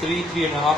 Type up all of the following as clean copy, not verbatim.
3.5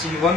C1